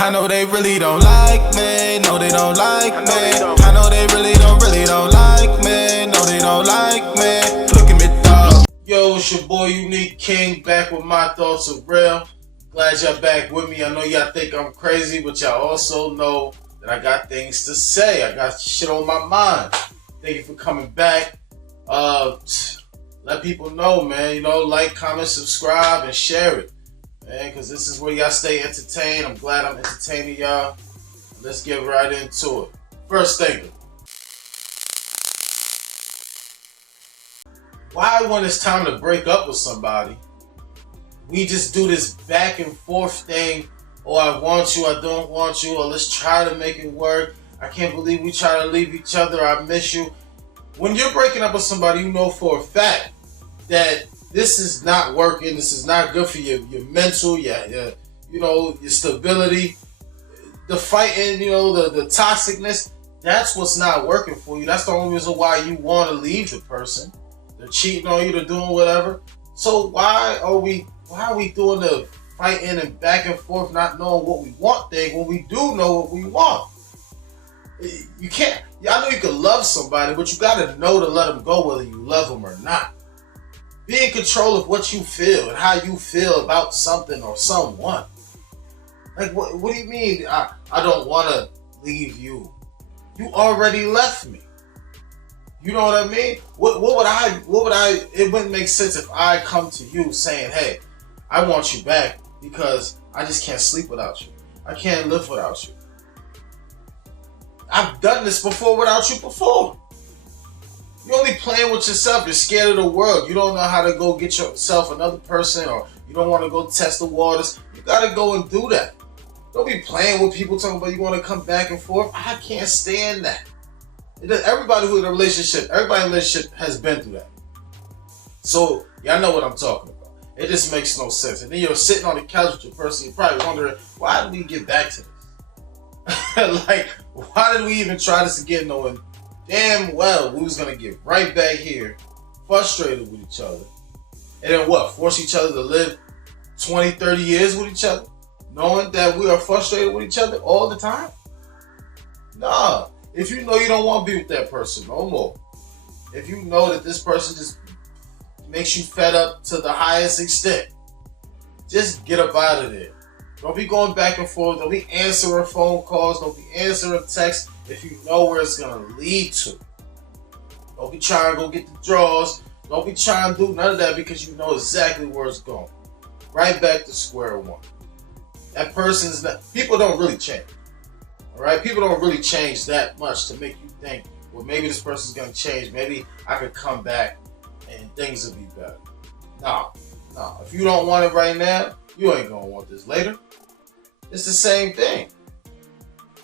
I know they really don't like me, no they don't like me. I know they really don't like me, no they don't like me. Look at me, dog. Yo, it's your boy Unique King back with my thoughts of real. Glad y'all back with me. I know y'all think I'm crazy, but y'all also know that I got things to say. I got shit on my mind. Thank you for coming back. Let people know, man. You know, like, comment, subscribe, and share it, man, because this is where y'all stay entertained. I'm glad I'm entertaining y'all. Let's get right into it. First thing. Why, when it's time to break up with somebody, we just do this back and forth thing? Oh, I want you, I don't want you, or let's try to make it work. I can't believe we try to leave each other, I miss you. When you're breaking up with somebody, you know for a fact that this is not working, this is not good for your mental, your stability, the fighting, the toxicness. That's what's not working for you. That's the only reason why you want to leave the person. They're cheating on you, they're doing whatever. So why are we doing the fighting and back and forth, not knowing what we want thing when we do know what we want? You can't. I know you can love somebody, but you gotta know to let them go whether you love them or not. Be in control of what you feel and how you feel about something or someone. Like, what do you mean? I don't want to leave you. You already left me. You know what I mean? What would I? It wouldn't make sense if I come to you saying, "Hey, I want you back because I just can't sleep without you. I can't live without you." I've done this before without you before. You're only playing with yourself. You're scared of the world. You don't know how to go get yourself another person, or you don't want to go test the waters. You got to go and do that. Don't be playing with people talking about you want to come back and forth. I can't stand that. Everybody who's in a relationship, everybody in a relationship has been through that. So, y'all know what I'm talking about. It just makes no sense. And then you're sitting on the couch with your person, you're probably wondering, why did we get back to this? Like, why did we even try this again, knowing damn well we was going to get right back here, frustrated with each other, and then what, force each other to live 20, 30 years with each other, knowing that we are frustrated with each other all the time? Nah. If you know you don't want to be with that person no more, if you know that this person just makes you fed up to the highest extent, just get up out of there. Don't be going back and forth. Don't be answering phone calls. Don't be answering texts if you know where it's going to lead to. Don't be trying to go get the draws. Don't be trying to do none of that because you know exactly where it's going. Right back to square one. That person's not... People don't really change. Alright? People don't really change that much to make you think, well, maybe this person's going to change. Maybe I could come back and things will be better. No. If you don't want it right now, you ain't going to want this later. It's the same thing.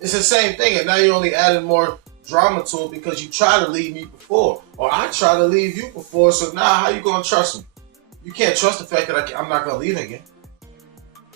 It's the same thing, and now you're only adding more drama to it because you tried to leave me before, or I tried to leave you before, so now how you going to trust me? You can't trust the fact that I'm not going to leave again.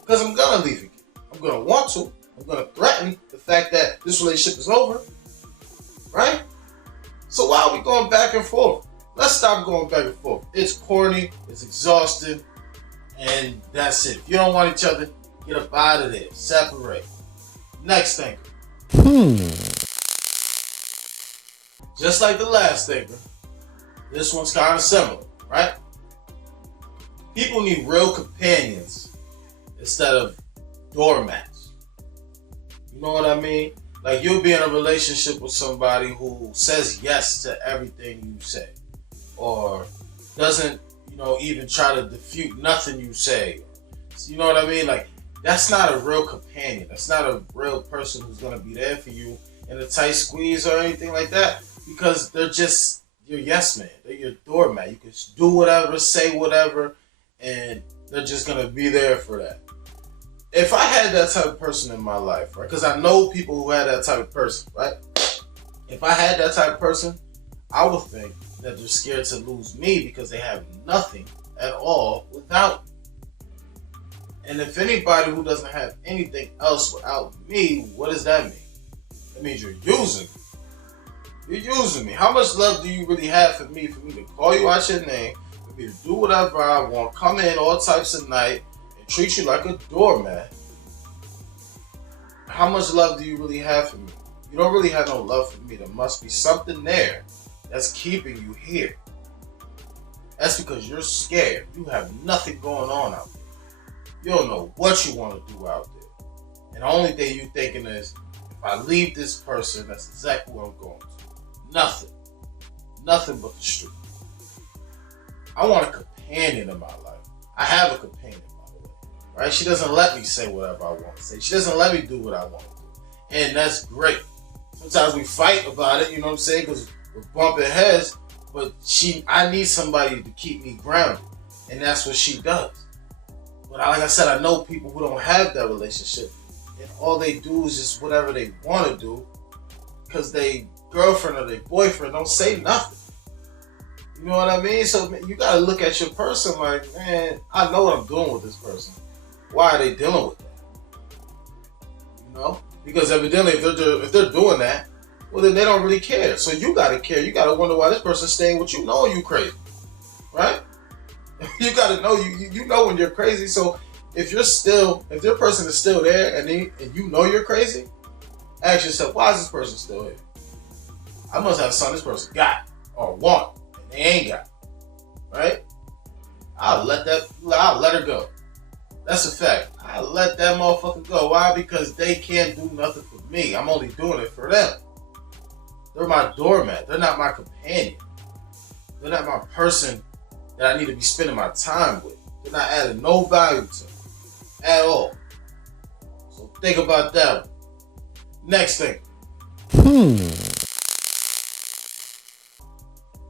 Because I'm going to leave again. I'm going to want to. I'm going to threaten the fact that this relationship is over. Right? So why are we going back and forth? Let's stop going back and forth. It's corny, it's exhausting, and that's it. If you don't want each other, get up out of there. Separate. Next thing. Just like the last thinker, this one's kind of similar, right? People need real companions instead of doormats. You know what I mean? Like, you'll be in a relationship with somebody who says yes to everything you say, or doesn't, even try to defute nothing you say. You know what I mean? Like, that's not a real companion. That's not a real person who's going to be there for you in a tight squeeze or anything like that, because they're just your yes man. They're your doormat. You can do whatever, say whatever, and they're just going to be there for that. If I had that type of person in my life, right, because I know people who had that type of person, right? If I had that type of person, I would think that they're scared to lose me because they have nothing at all without me. And if anybody who doesn't have anything else without me, what does that mean? That means you're using me. You're using me. How much love do you really have for me to call you out your name, for me to do whatever I want, come in all types of night, and treat you like a doormat? how much love do you really have for me? You don't really have no love for me. There must be something there that's keeping you here. That's because you're scared. You have nothing going on out there. You don't know what you want to do out there. And the only thing you're thinking is, if I leave this person, that's exactly what I'm going to. Nothing. Nothing but the street. I want a companion in my life. I have a companion, by the way. Right? She doesn't let me say whatever I want to say. She doesn't let me do what I want to do. And that's great. Sometimes we fight about it, you know what I'm saying? Because we're bumping heads. But I need somebody to keep me grounded. And that's what she does. But like I said, I know people who don't have that relationship. And all they do is just whatever they want to do. Because they girlfriend or their boyfriend don't say nothing. You know what I mean? So you gotta look at your person like, man, I know what I'm doing with this person. Why are they dealing with that? You know? Because evidently if they're doing that, well then they don't really care. So you gotta care. You gotta wonder why this person's staying with you knowing you crazy. Right? You gotta know you know when you're crazy. So if your person is still there and you know you're crazy, ask yourself, why is this person still here? I must have something this person got or want, and they ain't got. Right? I'll let her go. That's a fact. I'll let that motherfucker go. Why? Because they can't do nothing for me. I'm only doing it for them. They're my doormat. They're not my companion. They're not my person that I need to be spending my time with. They're not adding no value to me at all. So think about that. Next thing.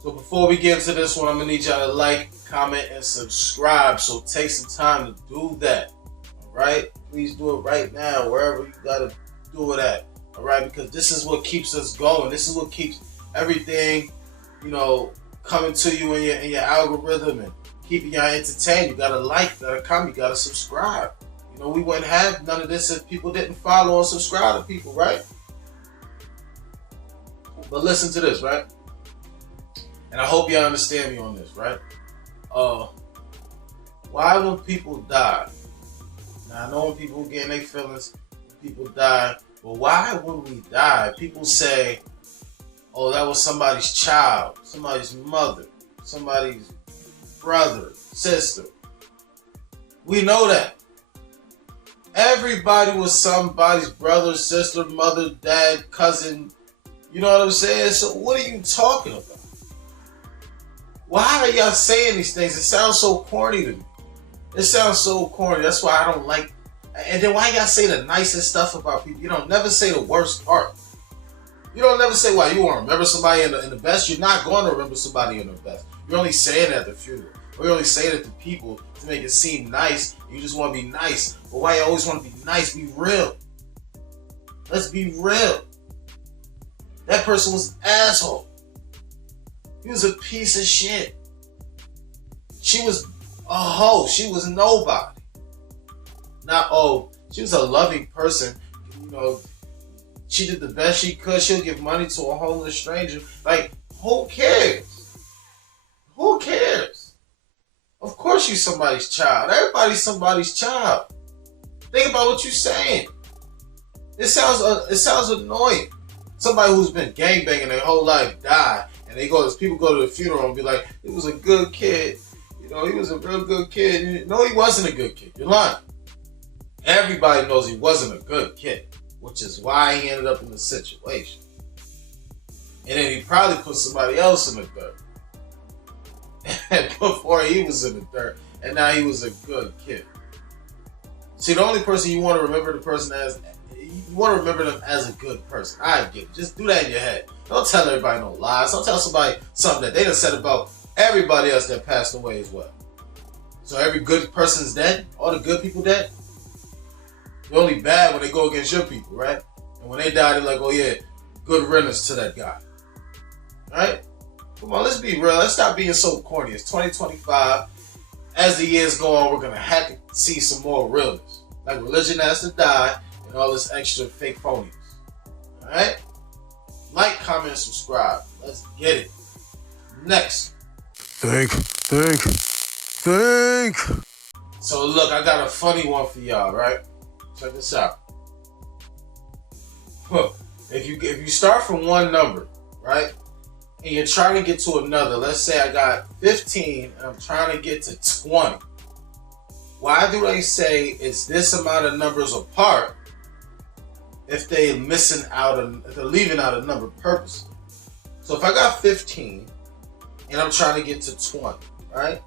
So before we get into this one, I'm going to need y'all to like, comment, and subscribe. So take some time to do that. Alright? Please do it right now, wherever you got to do it at. Alright? Because this is what keeps us going. This is what keeps everything, coming to you in your algorithm and keeping y'all entertained. You got to like, you got to comment, you got to subscribe. We wouldn't have none of this if people didn't follow and subscribe to people, right? But listen to this, right? And I hope y'all understand me on this, right? Why when people die? Now I know when people get in their feelings, people die. But why when we die, people say, oh, that was somebody's child, somebody's mother, somebody's brother, sister. We know that. Everybody was somebody's brother, sister, mother, dad, cousin. You know what I'm saying? So what are you talking about? Why are y'all saying these things? It sounds so corny to me. It sounds so corny. That's why I don't like. And then why y'all say the nicest stuff about people? You don't never say the worst part. You don't never say why you want to remember somebody in the best. You're not going to remember somebody in the best. You're only saying it at the funeral. Or you're only saying it to people to make it seem nice. You just want to be nice. But why you always want to be nice? Be real. Let's be real. That person was an asshole. He was a piece of shit. She was a hoe. She was nobody. She was a loving person. She did the best she could. She'll give money to a homeless stranger. Like, who cares? Who cares? Of course you're somebody's child. Everybody's somebody's child. Think about what you're saying. It sounds annoying. Somebody who's been gangbanging their whole life died. And people go to the funeral and be like, he was a good kid. He was a real good kid. No, he wasn't a good kid. You're lying. Everybody knows he wasn't a good kid, which is why he ended up in this situation. And then he probably put somebody else in the dirt. And before he was in the dirt, and now he was a good kid. See, the only person you want to remember you want to remember them as a good person. I get it. Just do that in your head. Don't tell everybody no lies. Don't tell somebody something that they done said about everybody else that passed away as well. So every good person's dead? All the good people dead? They're only bad when they go against your people, right? And when they die, they're like, oh yeah, good riddance to that guy. Right? Come on, let's be real. Let's stop being so corny. It's 2025. As the years go on, we're going to have to see some more realness. Like religion has to die and all this extra fake phonies. Alright? Like, comment, subscribe. Let's get it. Next. Think. So look, I got a funny one for y'all, right? Check this out. if you start from one number, right, and you're trying to get to another, let's say I got 15 and I'm trying to get to 20. Why do they say it's this amount of numbers apart if they're if they're leaving out a number purposely? So if I got 15 and I'm trying to get to 20, right?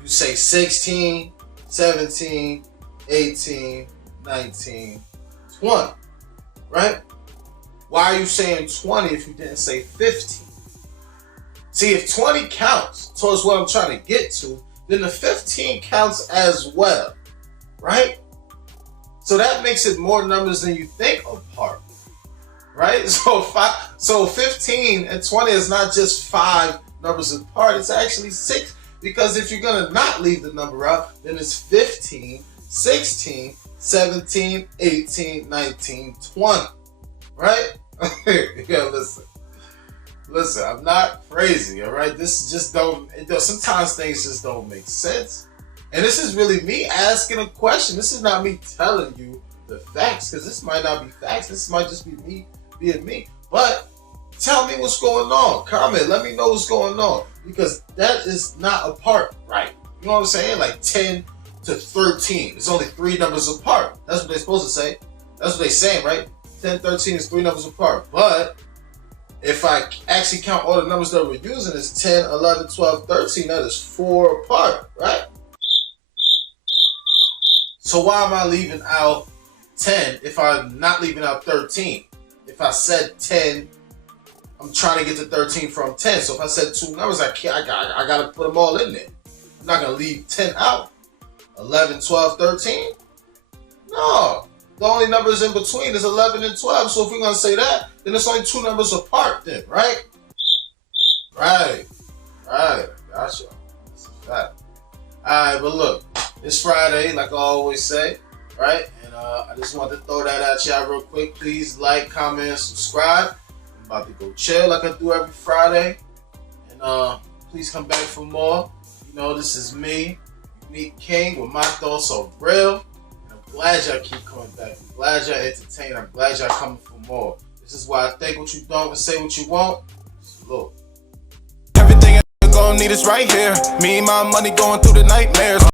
You say 16, 17, 18, 19, 20, right? Why are you saying 20 if you didn't say 15? See, if 20 counts towards what I'm trying to get to, then the 15 counts as well, right? So that makes it more numbers than you think apart, right? So 15 and 20 is not just 5 numbers apart, it's actually 6, because if you're gonna not leave the number out, then it's 15, 16, 17, 18, 19, 20, right? Yeah, listen, I'm not crazy, all right? This just sometimes things just don't make sense. And this is really me asking a question. This is not me telling you the facts, because this might not be facts. This might just be me being me. But tell me what's going on. Comment, let me know what's going on, because that is not apart, right? You know what I'm saying? Like 10 to 13. It's only 3 numbers apart. That's what they're supposed to say. That's what they're saying, right? 10, 13 is 3 numbers apart. But if I actually count all the numbers that we're using, it's 10, 11, 12, 13. That is 4 apart, right? So why am I leaving out 10 if I'm not leaving out 13? If I said 10, I'm trying to get to 13 from 10. So if I said 2 numbers, I got to put them all in there. I'm not going to leave 10 out. 11, 12, 13? No. The only numbers in between is 11 and 12. So if we're going to say that, then it's only 2 numbers apart then, right? Right. Gotcha. That's a fact. Alright, but look, it's Friday, like I always say, right? And I just wanted to throw that at y'all real quick. Please like, comment, subscribe. I'm about to go chill like I do every Friday. And please come back for more. You know, this is me, Unique King, with my thoughts are real. And I'm glad y'all keep coming back. I'm glad y'all entertain. I'm glad y'all coming for more. This is why I think what you don't and say what you want. Salute. Everything I gonna need is right here. Me and my money going through the nightmares.